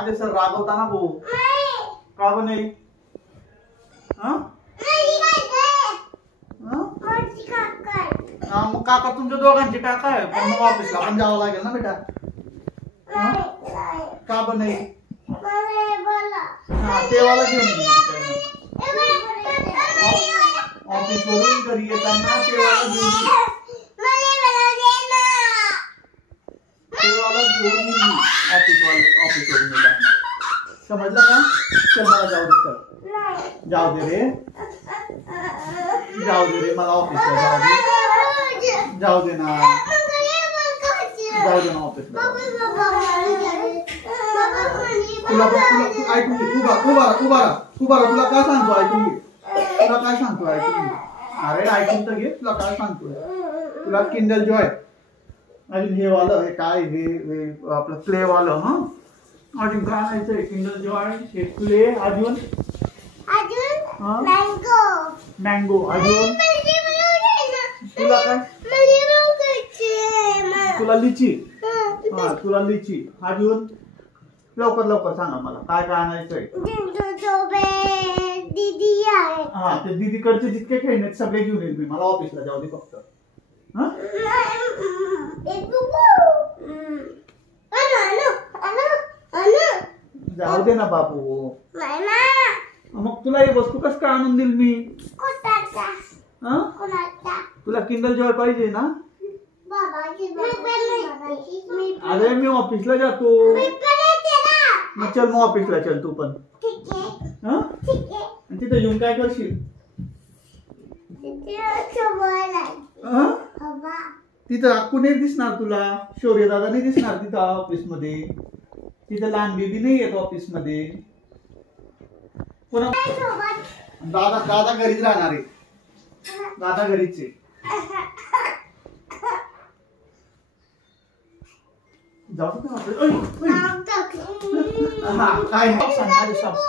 माझे सर रागवता ना भाऊ. का बरं नाही? मग काका तुमच्या दोघांचे काका आहे, पण मग ऑफिसला पण जावं लागेल ना बेटा. का बरं नाही? तेव्हाला घेऊन ऑफिस वरून घरी येताना तेव्हाला घेऊन ऑफिस वरून येताना. समजलं का? चल मला जाऊ दे. चल जाऊ दे रे, जाऊ दे रे, मला ऑफिसला जाऊ दे ना, जाऊ दे ना ऑफिसला. तुला ऐकून घे. उभा तुला काय सांगतो ऐकून घे. तुला काय सांगतो ऐकून घे. अरे ऐकून तर घे, तुला काय सांगतोय. तुला किंडल जॉय अजून हे वालं, हे काय हे आपलं प्ले वालं. अजून काय आणायचंय? किंडल जॉय, हे प्ले, अजून मँगो, अजून तुला काय? तुला लिची. तुला लिची, अजून लवकर सांगा मला काय काय आणायचंय. ते दीदीकडचे जितके खेळणे सगळे घेऊन येईल मी. मला ऑफिसला जाऊ दे फक्त. जाऊ दे ना बाबू. मग तुला ही वस्तू कस काय आणून देईल मी? तुला किंडल जॉय पाहिजे ना? अरे मी ऑफिसला जातो. मग चल, मग ऑफिसला चल तू पण. तिथे येऊन काय करशील? तिथं अक्कू नाही दिसणार तुला, शौर्य दादा नाही दिसणार तिथं ऑफिस मध्ये. तिथं लहान बेबी नाही येत ऑफिस मध्ये. दादा घरीच राहणार आहे. दादा घरीच आहे. जाऊ दे. काय माझे सॉक्स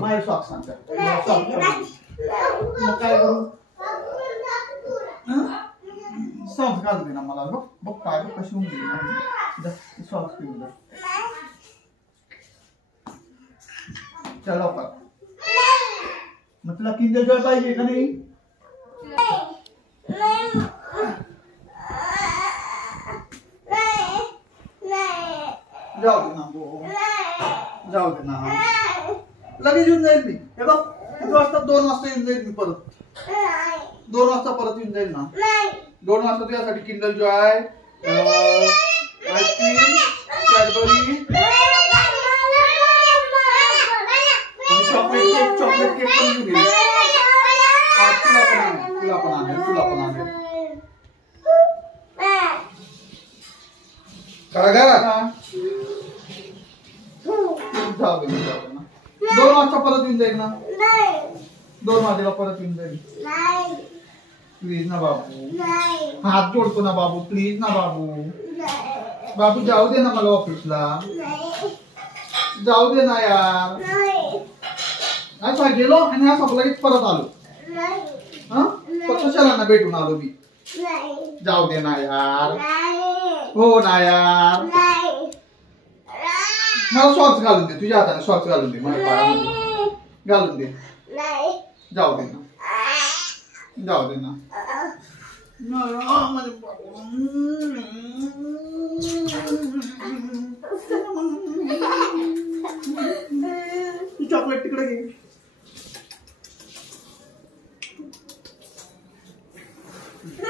माझे सॉक्स सांगतात. मग काय करू? सॉक्स घालू दे ना मला. बघ काय बघ कशी होऊन गेली. सॉक्स घेऊन जा. चल लवकर. मग तुला किंडल जॉय पाहिजे का नाही? जाऊ दे ना, जाऊ दे ना. लगेच येऊन जाईल मी. हे बघ किती वाजता? 2 वाजता येऊन जाईल मी परत. 2 वाजता परत येऊन जाईल ना. 2 वाजता तुझ्यासाठी Kindle Joy, ice cream, Cadbury, chocolate cake पण घेऊन येईल. तुला पण आणेल. काय जाऊ दे ना. 2 वाजता परत येऊन जाईल ना. 2 वाजेला परत येऊन जाईल. प्लीज ना बाबू, हात जोडतो ना बाबू, प्लीज ना बाबू. जाऊ दे ना मला ऑफिसला. जाऊ दे ना यार. असा गेलो आणि असा लगेच परत आलो. फक्त शरांना भेटून आलो मी. जाऊ दे ना यार. हो ना यार. मला सॉक्स घालून दे. तुझ्या हाताने सॉक्स घालून दे. माझ्या पायामध्ये घालून दे. जाऊ दे ना. चॉकलेट तिकडे घे.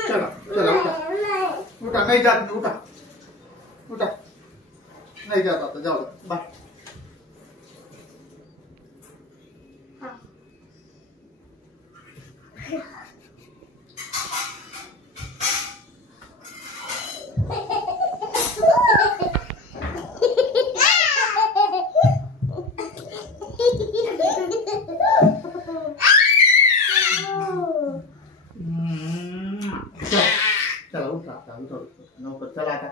चला उठा. नाही जात. उठा. नाही जात आता. जाऊ दे. बाय. चला उठा. चला आता.